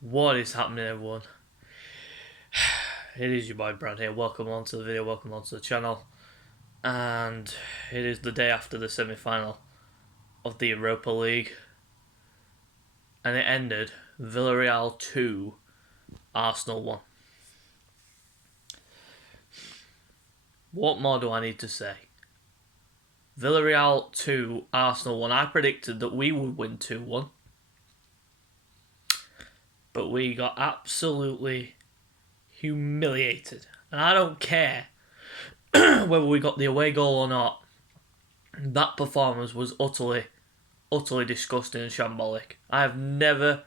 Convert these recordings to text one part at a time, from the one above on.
What is happening, everyone? It is your boy Brad here. Welcome on to the video, welcome on to the channel. And it is the day after the semi-final of the Europa League. And it ended Villarreal 2, Arsenal 1. What more do I need to say? Villarreal 2, Arsenal 1. I predicted that we would win 2-1. But we got absolutely humiliated. And I don't care whether we got the away goal or not. That performance was utterly disgusting and shambolic. I have never,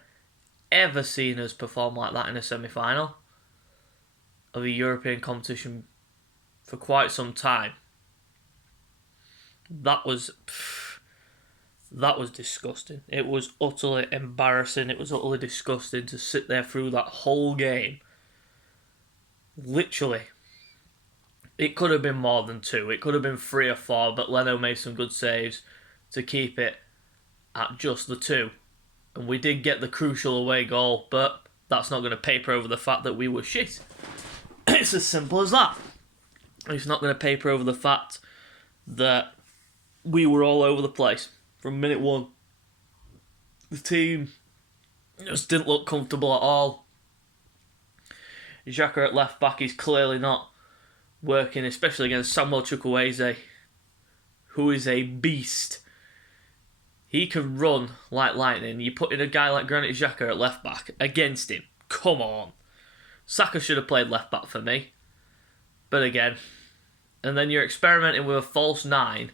ever seen us perform like that in a semi-final of a European competition for quite some time. That was disgusting. It was utterly embarrassing. It was utterly disgusting to sit there through that whole game. Literally. It could have been more than 2. It could have been 3 or 4, but Leno made some good saves to keep it at just the 2. And we did get the crucial away goal, but that's not going to paper over the fact that we were shit. It's as simple as that. It's not going to paper over the fact that we were all over the place from minute 1. The team just didn't look comfortable at all. Xhaka at left back is clearly not working, especially against Samuel Chukwueze, who is a beast. He can run like lightning. You put in a guy like Granit Xhaka at left back against him. Come on. Saka should have played left back for me. But again. And then you're experimenting with a false 9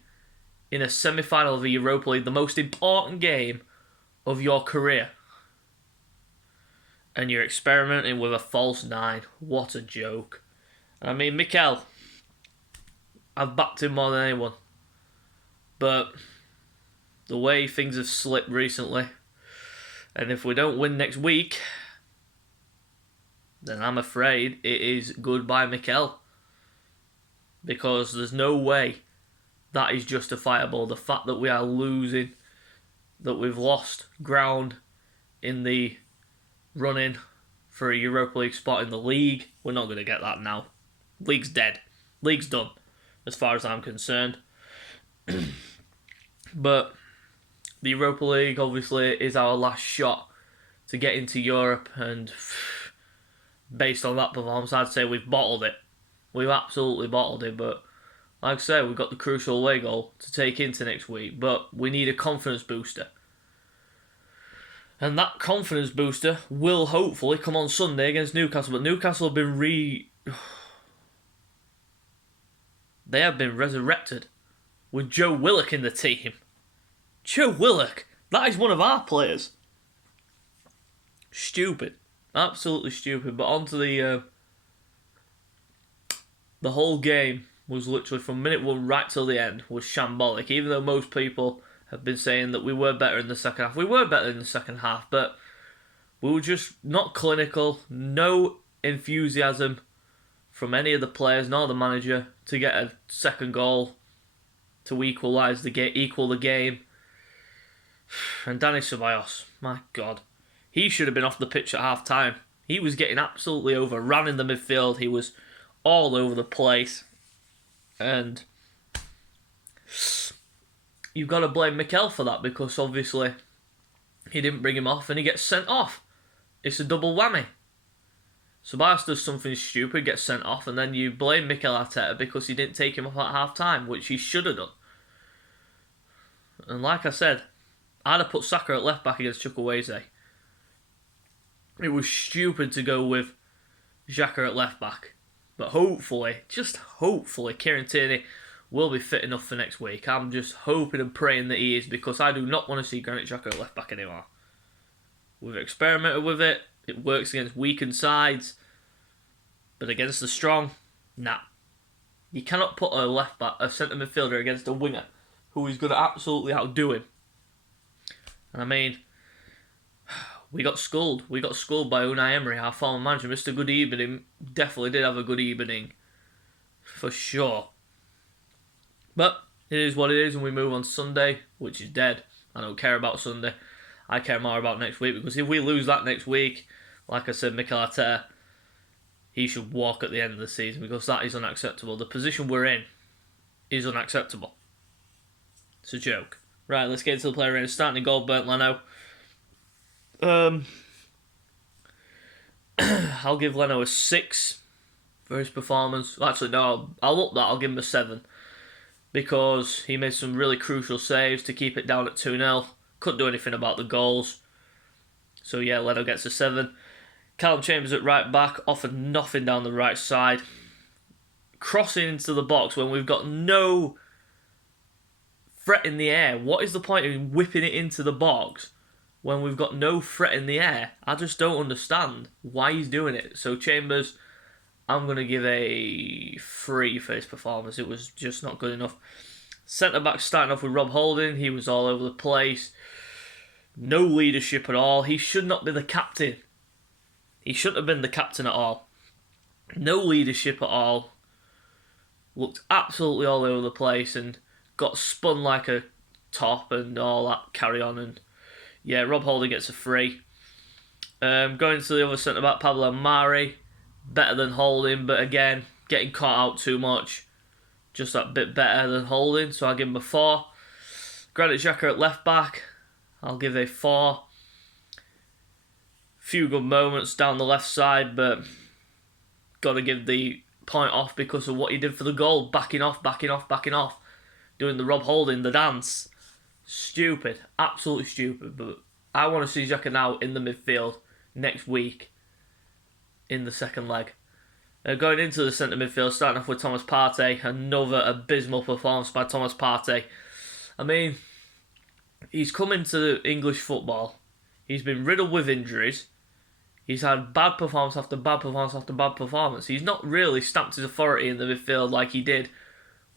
in a semi-final of the Europa League, the most important game of your career. And you're experimenting with a false 9. What a joke. I mean, Mikel, I've backed him more than anyone. But the way things have slipped recently, and if we don't win next week, then I'm afraid it is goodbye Mikel. Because there's no way that is justifiable. The fact that we are losing, that we've lost ground in the running for a Europa League spot in the league, we're not going to get that now. League's dead. League's done, as far as I'm concerned. But the Europa League, obviously, is our last shot to get into Europe, and based on that performance, I'd say we've bottled it. We've absolutely bottled it, but like I say, we've got the crucial away goal to take into next week, but we need a confidence booster. And that confidence booster will hopefully come on Sunday against Newcastle, but Newcastle have been They have been resurrected with Joe Willock in the team. Joe Willock, that is one of our players. Stupid. Absolutely stupid. But onto the whole game was literally from minute 1 right till the end was shambolic. Even though most people have been saying that we were better in the second half. We were better in the second half, but we were just not clinical. No enthusiasm from any of the players nor the manager to get a second goal to equal the game. And Dani Ceballos, my God, he should have been off the pitch at half time. He was getting absolutely overrun in the midfield. He was all over the place. And you've got to blame Mikel for that, because obviously he didn't bring him off and he gets sent off. It's a double whammy. Ceballos does something stupid, gets sent off, and then you blame Mikel Arteta because he didn't take him off at half time, which he should have done. And like I said, I'd have put Saka at left back against Chukwueze. It was stupid to go with Xhaka at left back. But hopefully, just hopefully, Kieran Tierney will be fit enough for next week. I'm just hoping and praying that he is, because I do not want to see Granit Xhaka at left back anymore. We've experimented with it. It works against weakened sides. But against the strong, nah. You cannot put a centre midfielder against a winger who is going to absolutely outdo him. And I mean, we got schooled. We got schooled by Unai Emery, our former manager. Mr. Good Ebening definitely did have a good evening, for sure. But it is what it is, and we move on Sunday, which is dead. I don't care about Sunday. I care more about next week, because if we lose that next week, like I said, Mikel Arteta, he should walk at the end of the season because that is unacceptable. The position we're in is unacceptable. It's a joke. Right, let's get into the player range. Starting in goal, Bernd Leno. I'll give Leno a 6 for his performance. Actually, no, I'll up that. I'll give him a 7 because he made some really crucial saves to keep it down at 2-0. Couldn't do anything about the goals. So yeah, Leno gets a 7. Callum Chambers at right back offered nothing down the right side. Crossing into the box when we've got no threat in the air. What is the point in whipping it into the box when we've got no threat in the air? I just don't understand why he's doing it. So Chambers, I'm going to give a 3 for his performance. It was just not good enough. Centre-back starting off with Rob Holding. He was all over the place. No leadership at all. He should not be the captain. He shouldn't have been the captain at all. No leadership at all. Looked absolutely all over the place and got spun like a top and all that carry on. And yeah, Rob Holding gets a 3. Going to the other centre-back, Pablo Mari. Better than Holding, but again, getting caught out too much. Just that bit better than Holding, so I'll give him a 4. Granit Xhaka at left-back. I'll give a 4. Few good moments down the left side, but got to give the point off because of what he did for the goal. Backing off. Doing the Rob Holding, the dance. Stupid. Absolutely stupid. But I want to see Xhaka now in the midfield next week in the second leg. Going into the centre midfield, starting off with Thomas Partey. Another abysmal performance by Thomas Partey. I mean, he's come into English football. He's been riddled with injuries. He's had bad performance after bad performance after bad performance. He's not really stamped his authority in the midfield like he did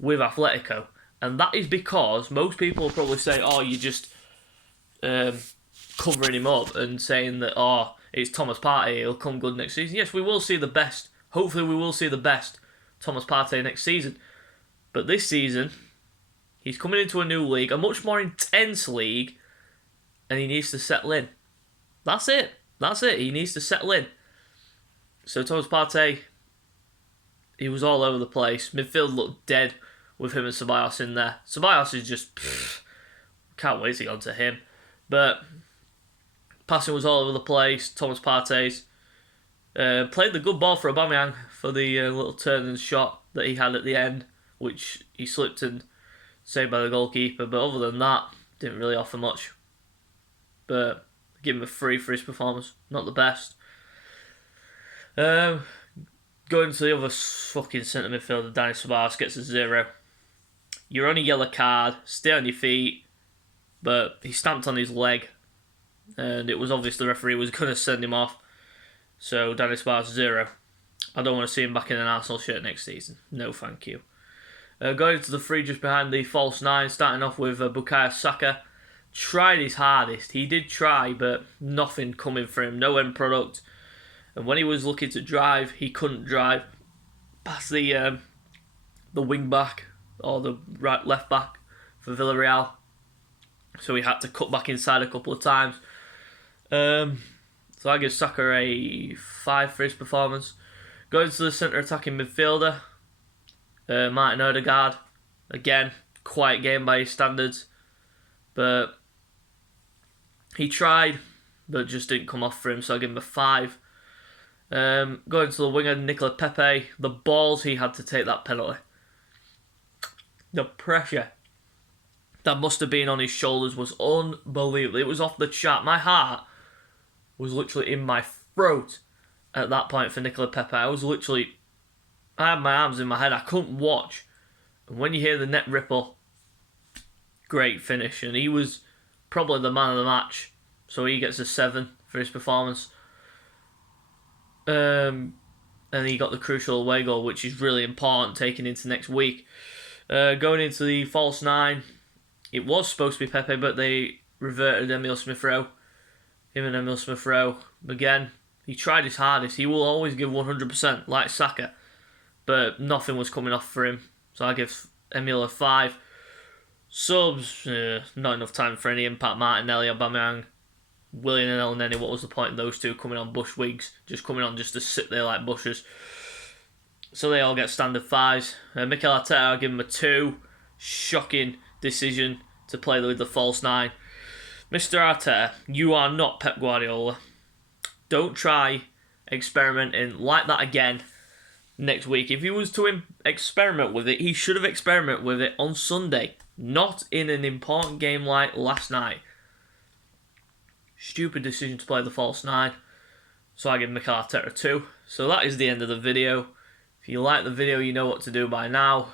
with Atletico. And that is because most people will probably say, oh, you're just covering him up and saying that, oh, it's Thomas Partey, he'll come good next season. Yes, we will see the best. Hopefully we will see the best Thomas Partey next season. But this season, he's coming into a new league, a much more intense league, and he needs to settle in. That's it. He needs to settle in. So Thomas Partey, he was all over the place. Midfield looked dead with him and Ceballos in there. Ceballos is just... can't wait to get on to him. But passing was all over the place. Thomas Partey's played the good ball for Aubameyang for the little turn and shot that he had at the end, which he slipped and saved by the goalkeeper. But other than that, didn't really offer much. But give him a 3 for his performance. Not the best. Going to the other fucking centre midfielder, Dani Ceballos gets a 0. You're on a yellow card. Stay on your feet. But he stamped on his leg. And it was obvious the referee was going to send him off. So Dani Ceballos 0. I don't want to see him back in an Arsenal shirt next season. No, thank you. Going to the 3 just behind the false 9, starting off with Bukayo Saka. Tried his hardest. He did try, but nothing coming for him. No end product. And when he was looking to drive, he couldn't drive past the wing back or the left back for Villarreal. So he had to cut back inside a couple of times. So I give Saka a 5 for his performance. Going to the centre attacking midfielder, Martin Odegaard. Again, quiet game by his standards. But he tried, but just didn't come off for him, so I give him a 5. Going to the winger, Nicola Pepe. The balls he had to take that penalty. The pressure that must have been on his shoulders was unbelievable. It was off the chart. My heart was literally in my throat at that point for Nicola Pepe. I had my arms in my head. I couldn't watch. And when you hear the net ripple, great finish. And he was probably the man of the match. So he gets a 7 for his performance. And he got the crucial away goal, which is really important taking into next week. Going into the false 9, it was supposed to be Pepe, but they reverted Emile Smith-Rowe. Him and Emile Smith-Rowe. Again, he tried his hardest. He will always give 100%, like Saka. But nothing was coming off for him. So I give Emile a 5. Subs, not enough time for any impact. Martinelli, Aubameyang, Willian and Elneny, what was the point of those two coming on Bush wigs? Just coming on just to sit there like bushes. So they all get standard 5s. Mikel Arteta, I'll give him a 2. Shocking decision to play with the false 9. Mr. Arteta, you are not Pep Guardiola. Don't try experimenting like that again next week. If he was to experiment with it, he should have experimented with it on Sunday, not in an important game like last night. Stupid decision to play the false 9. So I give Mikel Arteta a 2. So that is the end of the video. If you like the video, you know what to do by now.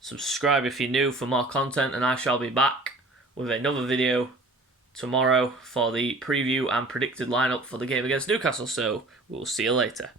Subscribe if you're new for more content, and I shall be back with another video tomorrow for the preview and predicted lineup for the game against Newcastle. So we'll see you later.